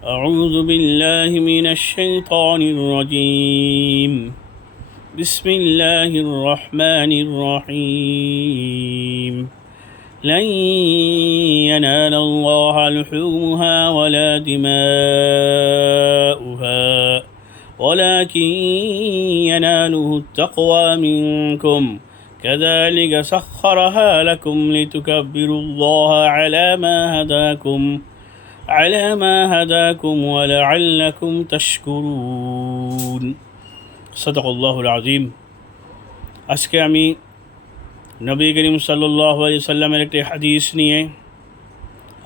أعوذ بالله من الشيطان الرجيم بسم الله الرحمن الرحيم لن ينال الله لحومها ولا دماؤها ولكن يناله التقوى منكم كذلك سخرها لكم لتكبروا الله على ما هداكم ولعلكم تشكرون صدق الله العظيم। আজকে আমি নবী করিম সাল্লাল্লাহু আলাইহি সাল্লামের একটি হাদিস নিয়ে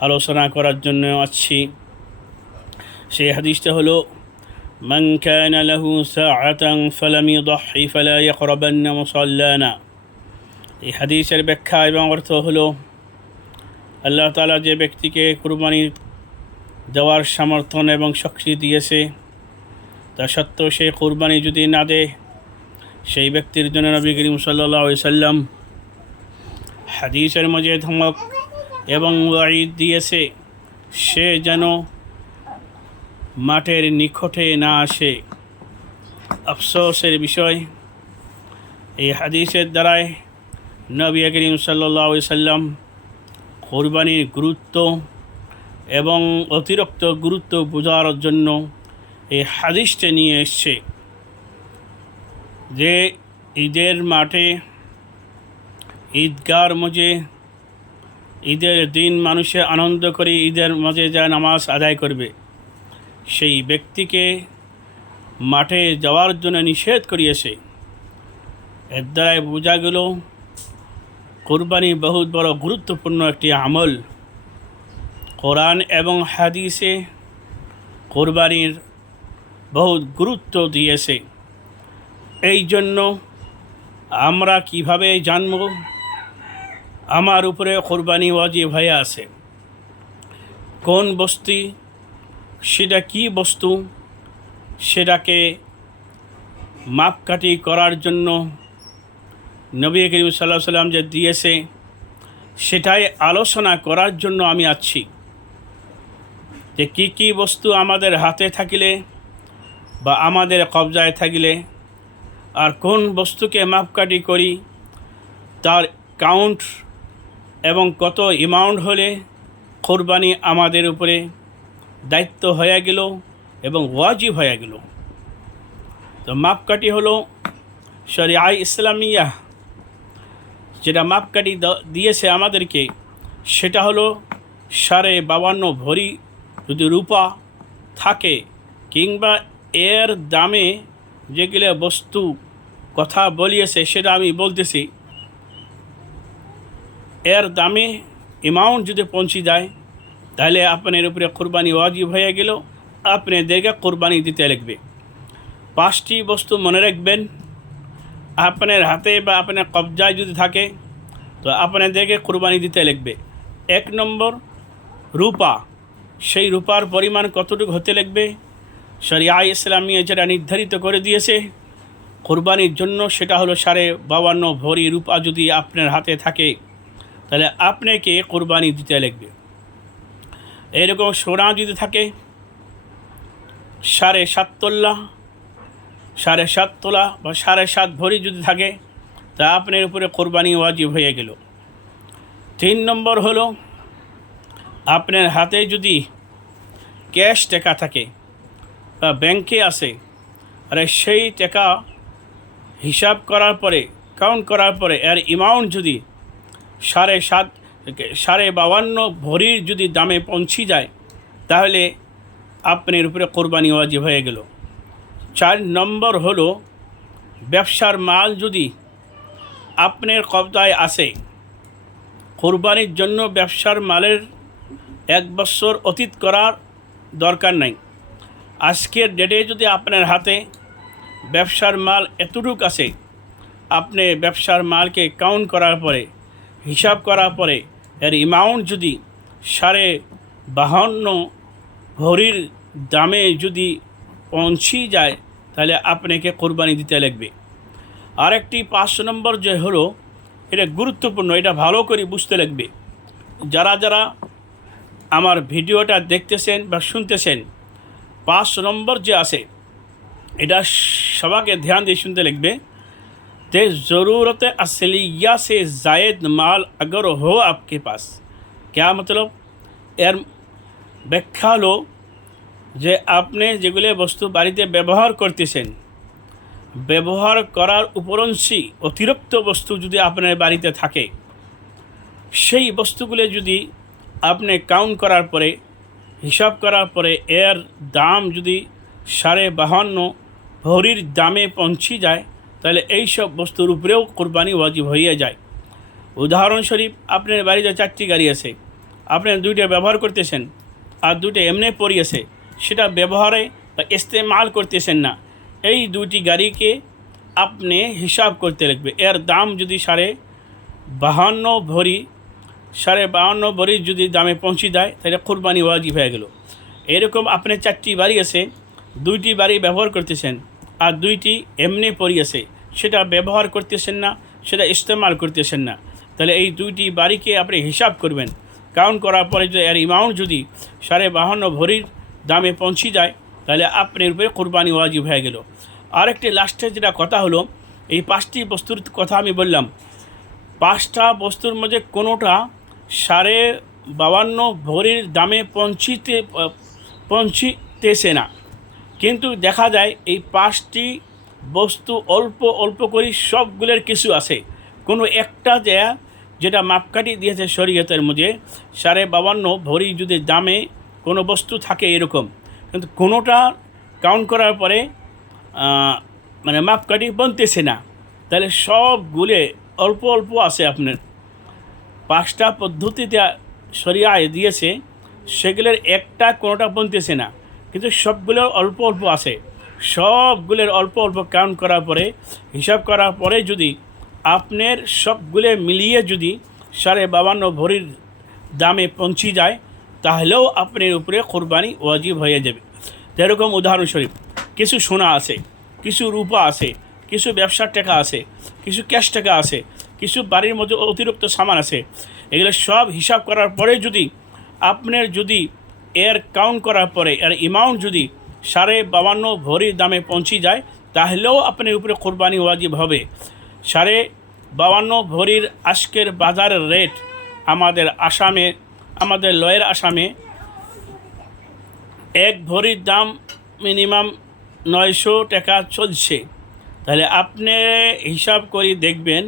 আলোচনা করার জন্য আছি। সেই হাদিসটা হলো মান কানা লাহু সাআতান ফালাম ইউদহি ফালা ইয়াকরাবান্না মুসাল্লানা। এই হাদিসের ব্যাখ্যা এবং অর্থ হলো আল্লাহ তাআলা যে ব্যক্তিকে কুরবানি দেওয়ার সমর্থন এবং শক্তি দিয়েছে তা সত্ত্বেও সে কুরবানি যদি না দেয়, সেই ব্যক্তির জন্য নবী করিম সাল্লাল্লাহু আলাইহি সাল্লাম হাদিসের মধ্যে ধমক এবং ওয়াঈদ দিয়েছে, সে যেন মাঠের নিকটে না আসে। আফসোসের বিষয়, এই হাদিসের দ্বারাই নবী করিম সাল্লাল্লাহু আলাইহি সাল্লাম কুরবানির গুরুত্ব এবং অতিরিক্ত গুরুত্ব বোঝার জন্য এই হাদিসটা নিয়ে এসছে যে ঈদের মাঠে ঈদগার মাঝে ঈদের দিন মানুষে আনন্দ করে ঈদের মাঝে যা নামাজ আদায় করবে, সেই ব্যক্তিকে মাঠে যাওয়ার জন্য নিষেধ করিয়েছে। এর দ্বারাই বোঝা গেল কুরবানি বহুত বড় গুরুত্বপূর্ণ একটি আমল। কোরআন এবং হাদিসে কুরবানির বহুত গুরুত্ব দিয়েছে। এই জন্য আমরা কিভাবে জানব আমার উপরে কুরবানি ওয়াজিব হয়ে আছে, কোন বস্তু, সেটা কি বস্তু, সেটাকে মাপকাঠি করার জন্য নবী করিম সাল্লাল্লাহু আলাইহি সাল্লাম যে দিয়েছে সেটাই আলোচনা করার জন্য আমি আছি। যে কী কী বস্তু আমাদের হাতে থাকিলে বা আমাদের কবজায় থাকিলে আর কোন বস্তুকে মাপকাঠি করি, তার কাউন্ট এবং কত অ্যামাউন্ট হলে কুরবানি আমাদের উপরে দায়িত্ব হয়ে গেল এবং ওয়াজিব হয়ে গেল। তো মাপকাঠি হলো শরিয়া ইসলামিয়া, যেটা মাপকাঠি দিয়েছে আমাদেরকে, সেটা হলো 52.5 ভরি যদি রূপা থাকে কিংবা এর দামে যেগুলো বস্তু কথা বলিয়েছে সেটা আমি বলতেছি, এর দামে অ্যামাউন্ট যদি পৌঁছে যায় তাহলে আপনার উপরে কুরবানি ওয়াজিব হয়ে গেল, আপনাদেরকে কুরবানি দিতে লাগবে। 5টি বস্তু মনে রাখবেন, আপনার হাতে বা আপনার কবজায় যদি থাকে তো আপনাদেরকে কুরবানি দিতে লাগবে। 1 নম্বর রূপা, সেই রূপার পরিমাণ কতটুকু হতে লাগবে শরিয়া ইসলামিয়া যেটা নির্ধারিত করে দিয়েছে কুরবানির জন্য, সেটা হলো 52.5 ভরি রূপা যদি আপনার হাতে থাকে তাহলে আপনাকে কুরবানি দিতে লাগবে। এরকম সোনা যদি থাকে 7.5 তোলা, 7.5 তোলা বা 7.5 ভরি যদি থাকে তা আপনার উপরে কুরবানি ওয়াজিব হয়ে গেল। 3 নম্বর হলো আপনার হাতে যদি ক্যাশ টাকা থাকে বা ব্যাংকে আসে, আর সেই টাকা হিসাব করার পরে কাউন্ট করার পরে এর অ্যামাউন্ট যদি 52.5 ভরির যদি দামে পৌঁছে যায় তাহলে আপনার উপরে কুরবানি ওয়াজিব হয়ে গেল। 4 নম্বর হলো ব্যবসার মাল যদি আপনার কবজায় আসে, কুরবানির জন্য ব্যবসার মালের 1 বছর অতীত করার দরকার নাই। আজকের ডেটে যদি আপনার হাতে ব্যবসার মাল এতটুক আছে, আপনি ব্যবসার মালকে কাউন্ট করার পরে হিসাব করার পরে এর অ্যামাউন্ট যদি 52.5 ভরির দামে যদি পৌঁছে যায় তাহলে আপনাকে কুরবানি দিতে লাগবে। আরেকটি 5 নম্বর যে হলো, এটা গুরুত্বপূর্ণ, এটা ভালো করে বুঝতে লাগবে। যারা যারা আমার ভিডিওটা দেখতেছেন বা শুনতেছেন 5 নম্বর যে আছে এটা সবাকে ধ্যান দিয়ে শুনতে লিখবে ते ज़रूरत असलिया से जायद माल अगर हो आपके पास क्या मतलब এর ব্যাখ্যা হলো যে আপনি যেগুলো বস্তু বাড়িতে ব্যবহার করতেছেন ব্যবহার করার উপরঞ্চি অতিরিক্ত বস্তু যদি আপনার বাড়িতে থাকে সেই বস্তুগুলো যদি আপনি কাউন্ট করার পরে হিসাব করার পরে এর দাম যদি 52.5 ভরির দামে পৌঁছে যায় তাহলে এই সব বস্তুর উপরেও কুরবানি ওয়াজিব হয়ে যায়। উদাহরণস্বরূপ আপনার বাড়িতে 4টি গাড়ি আছে, আপনি 2টা ব্যবহার করতেছেন আর 2টা এমনি পড়ে আছে, সেটা ব্যবহারে বা ইস্তেমাল করতেছেন না, এই 2টি গাড়িকে আপনি হিসাব করতে লাগবে। এর দাম যদি 52.5 ভরি 52.5 ভরি যদি দামে পৌঁছে যায় তাহলে কুরবানি ওয়াজিব হয়ে গেল। এরকম আপনি 4টি বাড়ি আছে, 2টি বাড়ি ব্যবহার করতেছেন আর 2টি এমনি পড়ে আছে, সেটা ব্যবহার করতেছেন না, সেটা ইস্তেমাল করতেছেন না, তাহলে এই 2টি বাড়িকে আপনি হিসাব করবেন। কাউন্ট করার পরে যদি এর অ্যামাউন্ট যদি 52.5 ভরির দামে পৌঁছে যায় তাহলে আপনার উপরে কুরবানি ওয়াজিব হয়ে গেল। আরেকটি লাস্টে যেটা কথা হলো, এই 5টি বস্তুর কথা আমি বললাম, 5টা বস্তুর মধ্যে কোনোটা 52.5 ভরির দামে পৌঁছিতেছে না, কিন্তু দেখা যায় এই 5টি বস্তু অল্প অল্প করে সবগুলোর কিছু আছে, কোনো একটা যেটা মাপকাঠি দিয়েছে শরীয়তের মধ্যে 52.5 ভরি যদি দামে কোনো বস্তু থাকে এরকম, কিন্তু কোনোটা কাউন্ট করার পরে মানে মাপকাঠি বনতেছে না, তাহলে সবগুলো অল্প অল্প আছে। আপনার 5টা পদ্ধতিতে শরিয়ায় দিয়েছে, সেগুলোর একটা কোনোটা বনতেছে না, কিন্তু সবগুলোর অল্প অল্প আছে। সবগুলোর অল্প অল্প কাউন্ট করার পরে হিসাব করার পরে যদি আপনার সবগুলো মিলিয়ে যদি 52.5 ভরির দামে পৌঁছে যায় তাহলেও আপনার উপরে কুরবানি ওয়াজিব হয়ে যাবে। যেরকম উদাহরণস্বরূপ কিছু সোনা আছে, কিছু রূপা আছে, কিছু ব্যবসার টাকা আছে, কিছু ক্যাশ টাকা আছে, কিছু বাড়ির মধ্যে অতিরিক্ত সামান আছে, এগুলো সব হিসাব করার পরে যদি আপনার যদি এর কাউন্ট করার পরে এর অ্যামাউন্ট যদি 52.5 ভরির দামে পৌঁছে যায় তাহলেও আপনার উপরে কুরবানি ওয়াজিব হবে। 52.5 ভরির আজকের বাজারের রেট আমাদের আসামে, আমাদের লয়ের আসামে 1 ভরির দাম মিনিমাম 900 টাকা চলছে। তাহলে আপনি হিসাব করে দেখবেন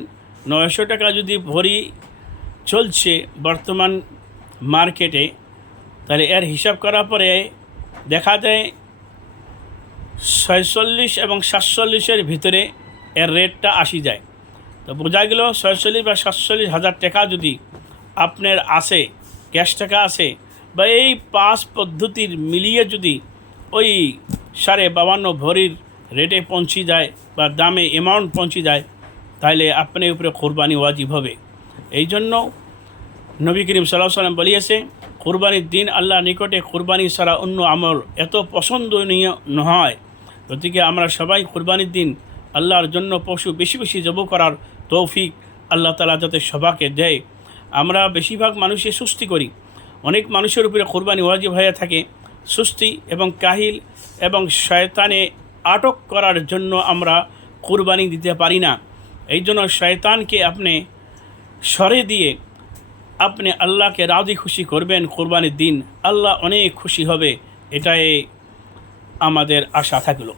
900 টাকা যদি ভরি চলছে বর্তমান মার্কেটে, তাহলে এর হিসাব করার পরে দেখা যায় 46 এবং 47-এর ভিতরে এর রেটটা আসি যায়। তো বোঝা গেল 46 বা 47 হাজার টাকা যদি আপনার আসে, ক্যাশ টাকা আছে, বা এই 5 পদ্ধতির মিলিয়ে যদি ওই 52.5 ভরির রেটে পৌঁছে যায় বা দামে অ্যামাউন্ট পৌঁছে যায় তাহলে আপনার উপরে কুরবানি ওয়াজিব হবে। এই জন্য নবী করিম সাল্লাল্লাহু আলাইহি ওয়াসাল্লাম বলিয়েছে, কুরবানির দিন আল্লাহর নিকটে কুরবানি ছাড়া অন্য আমল এত পছন্দনীয় নয়। গতিকে আমরা সবাই কুরবানির দিন আল্লাহর জন্য পশু বেশি বেশি জব করার তৌফিক আল্লাহ তাআলা যাতে সবাকে দেয়। আমরা বেশিরভাগ মানুষই সুস্তি করি, অনেক মানুষের উপরে কুরবানি ওয়াজিব হয়ে থাকে। সুস্তি এবং কাহিল এবং শয়তানে আটক করার জন্য আমরা কুরবানি দিতে পারি না। এই জন্য শয়তানকে আপনি সরে দিয়ে আপনি আল্লাহকে রাজি খুশি করবেন কুরবানির দিন, আল্লাহ অনেক খুশি হবে, এটাই আমাদের আশা থাকলো।